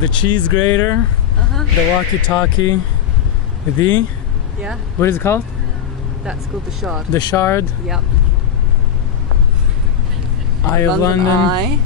the cheese grater, the walkie-talkie, Yeah. what is it called? That's called the Shard. The Shard. Yep. Eye of London. Eye.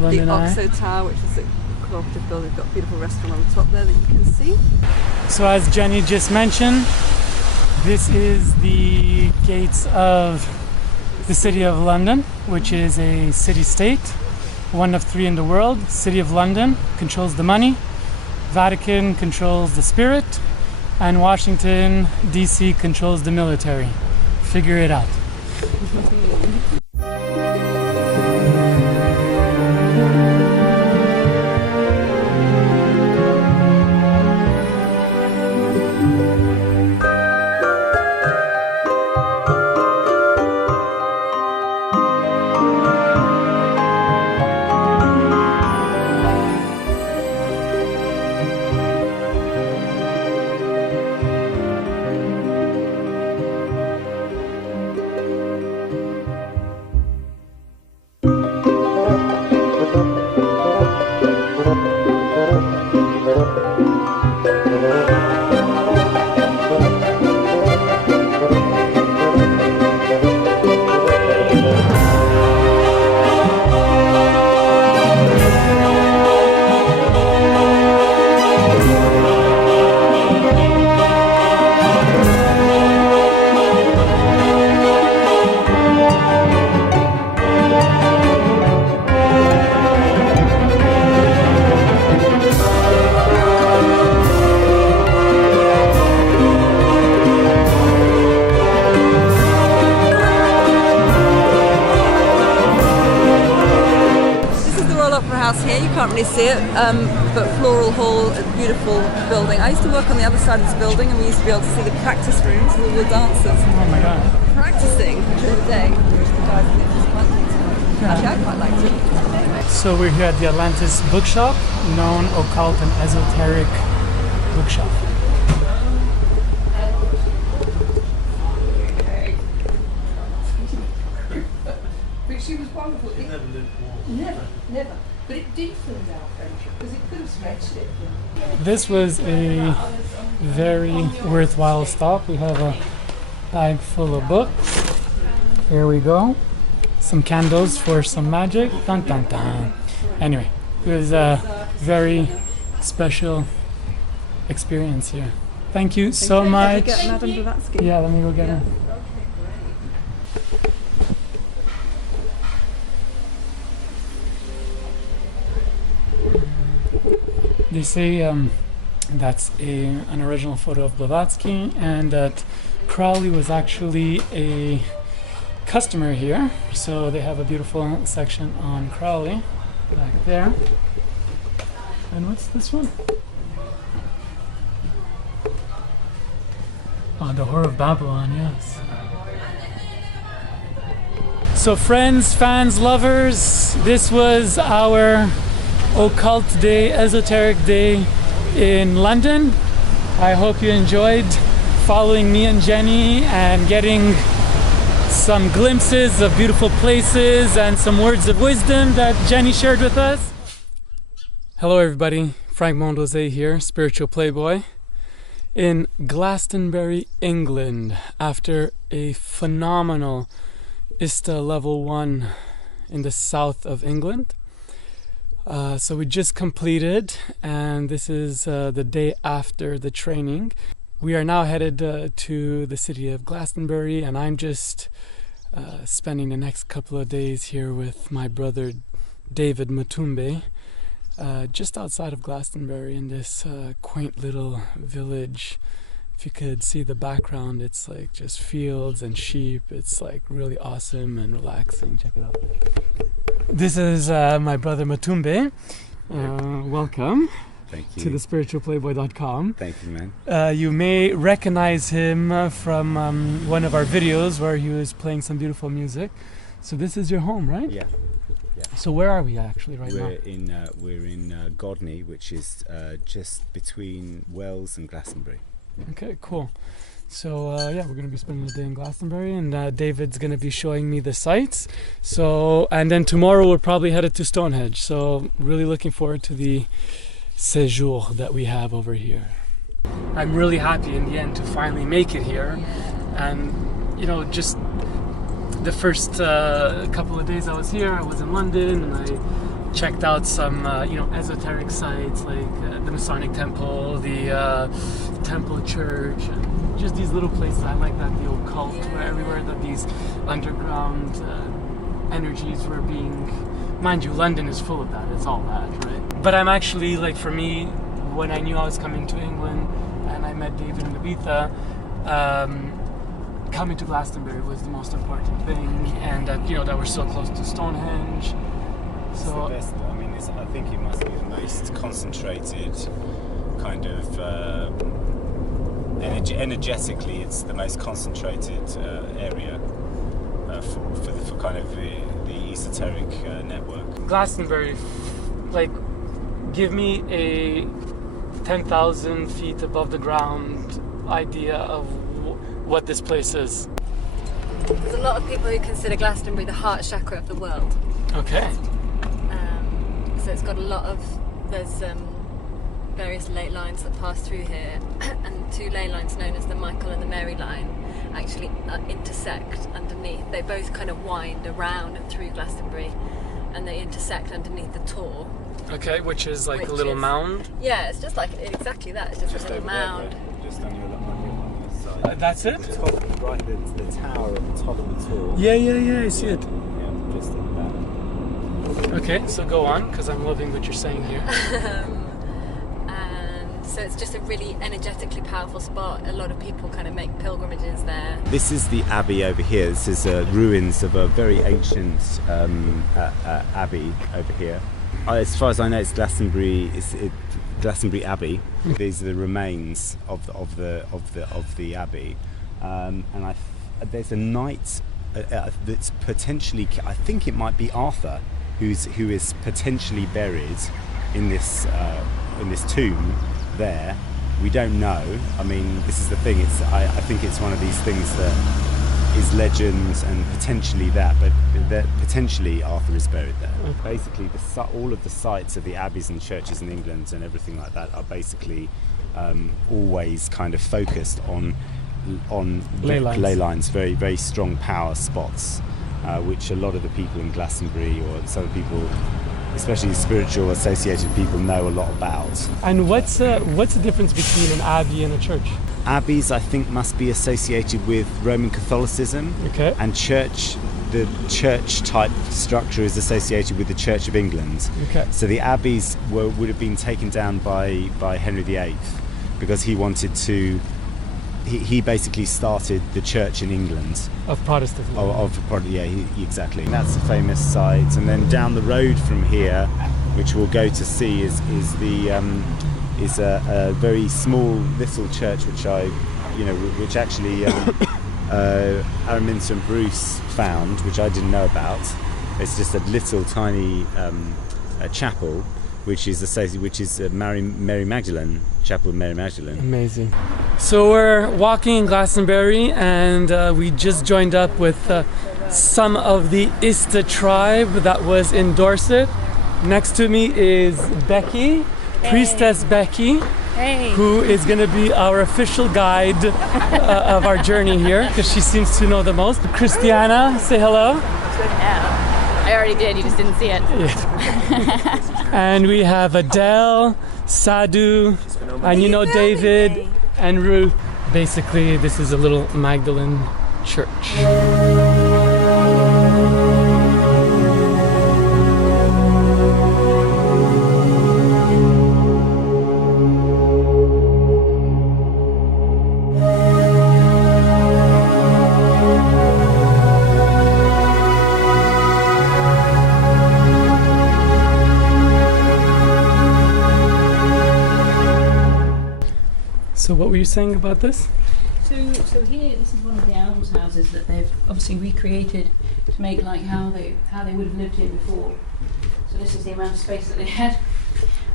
London the Eye. Oxo Tower, which is a cooperative building. We've got a beautiful restaurant on the top there that you can see. So as Jenny just mentioned, this is the gates of the City of London, which is a city-state, one of 3 in the world. City of London controls the money, Vatican controls the spirit, and Washington, D.C. controls the military. Figure it out. Here you can't really see it, but Floral Hall, a beautiful building. I used to work on the other side of this building, and we used to be able to see the practice rooms with all the dancers. Oh my god. Practicing during the day. Actually, I quite liked it. So we're here at the Atlantis Bookshop, known occult and esoteric bookshop. But she was wonderful. It never lived warm. Never. But it deepened our friendship because it could have stretched it. This was a very worthwhile stop. We have a bag full of books. Here we go. Some candles for some magic. Dun dun dun. Anyway, it was a very special experience here. Thank you so much. Get Madame Blavatsky. Yeah, let me go get her. They say that's an original photo of Blavatsky, and that Crowley was actually a customer here. So they have a beautiful section on Crowley back there. And what's this one? Oh, the Whore of Babylon, yes. So friends, fans, lovers, this was our occult day, esoteric day in London. I hope you enjoyed following me and Jenny and getting some glimpses of beautiful places and some words of wisdom that Jenny shared with us. Hello everybody, Frank Mondeose here, Spiritual Playboy, in Glastonbury, England, after a phenomenal ISTA level 1 in the south of England. So we just completed, and this is the day after the training. We are now headed to the city of Glastonbury, and I'm just spending the next couple of days here with my brother David Matumbe, just outside of Glastonbury in this quaint little village. If you could see the background, it's like just fields and sheep. It's like really awesome and relaxing. Check it out. This is my brother Matumbe. Welcome. Thank you. To the spiritualplayboy.com. Thank you, man. You may recognize him from one of our videos where he was playing some beautiful music. So this is your home, right? Yeah. So where are we actually now? We're in Godney, which is just between Wells and Glastonbury. Okay, cool. So yeah, we're going to be spending the day in Glastonbury, and David's going to be showing me the sights. So, and then tomorrow we're probably headed to Stonehenge. So really looking forward to the séjour that we have over here. I'm really happy in the end to finally make it here, and you know, just the first couple of days I was here, I was in London and I checked out some you know, esoteric sites like the Masonic Temple, the Temple Church, and just these little places. I like that, the occult, where everywhere that these underground energies were being, mind you, London is full of that, it's all that, right? But I'm actually, like, for me, when I knew I was coming to England and I met David and Ibiza, coming to Glastonbury was the most important thing, and that, you know, that we're so close to Stonehenge. It's the best. I mean, I think it must be the most concentrated kind of energetically. It's the most concentrated area for kind of the esoteric network. Glastonbury, like, give me a 10,000 feet above the ground idea of what this place is. There's a lot of people who consider Glastonbury the heart chakra of the world. Okay. So it's got a lot of, there's various ley lines that pass through here, and two ley lines known as the Michael and the Mary line actually intersect underneath. They both kind of wind around and through Glastonbury, and they intersect underneath the Tor. Okay, which is like a little mound? Yeah, it's just like exactly that. It's just a little mound. There, just on your side. That's it? The top, right, the tower at the top of the Tor. Yeah, I see it. Yeah, just in that. Okay, so go on, because I'm loving what you're saying here. And so it's just a really energetically powerful spot. A lot of people kind of make pilgrimages there. This is the abbey over here. This is ruins of a very ancient abbey over here. As far as I know, it's Glastonbury. Glastonbury Abbey. These are the remains of the abbey, and there's a knight that's potentially, I think it might be Arthur, who is potentially buried in this tomb there. We don't know. I mean, this is the thing. I think it's one of these things that is legends and potentially that, but potentially Arthur is buried there. Basically, all of the sites of the abbeys and churches in England and everything like that are basically always kind of focused on ley lines, very, very strong power spots, which a lot of the people in Glastonbury, or some people, especially spiritual associated people, know a lot about. And what's the difference between an abbey and a church? Abbeys, I think, must be associated with Roman Catholicism, okay, and the church type structure is associated with the Church of England. Okay. So the abbeys would have been taken down by Henry VIII because he wanted to. He basically started the church in England of Protestantism. Exactly. That's the famous site, and then down the road from here, which we'll go to see, is a very small little church which actually Araminta and Bruce found, which I didn't know about. It's just a little tiny chapel, which is Mary Magdalene, Chapel of Mary Magdalene. Amazing. So we're walking in Glastonbury, and we just joined up with some of the Ista tribe that was in Dorset. Next to me is Becky, Priestess Becky, who is going to be our official guide of our journey here, because she seems to know the most. Christiana, say hello. I already did, you just didn't see it. Yeah. And we have Adele, Sadhu, and you know David and Ruth. Basically, this is a little Magdalene church. So what were you saying about this? So here, this is one of the almshouses that they've obviously recreated to make like how they would have lived here before. So this is the amount of space that they had.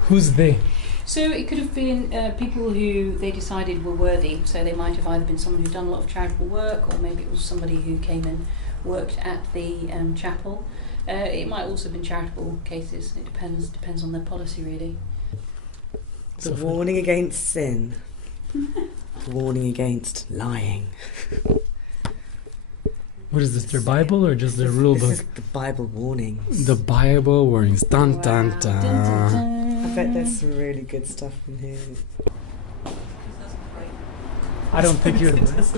Who's they? So it could have been people who they decided were worthy. So they might have either been someone who'd done a lot of charitable work, or maybe it was somebody who came and worked at the chapel. It might also have been charitable cases. It depends on their policy, really. It's a warning against sin. A warning against lying. What is this, your Bible or just the rule book? This is the Bible warnings. The Bible warnings. Dun dun dun. I bet there's some really good stuff in here. I don't think you're the best.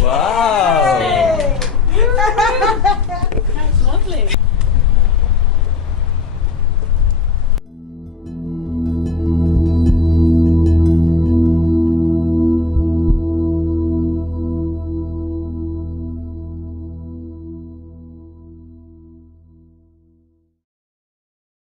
Wow! That's lovely.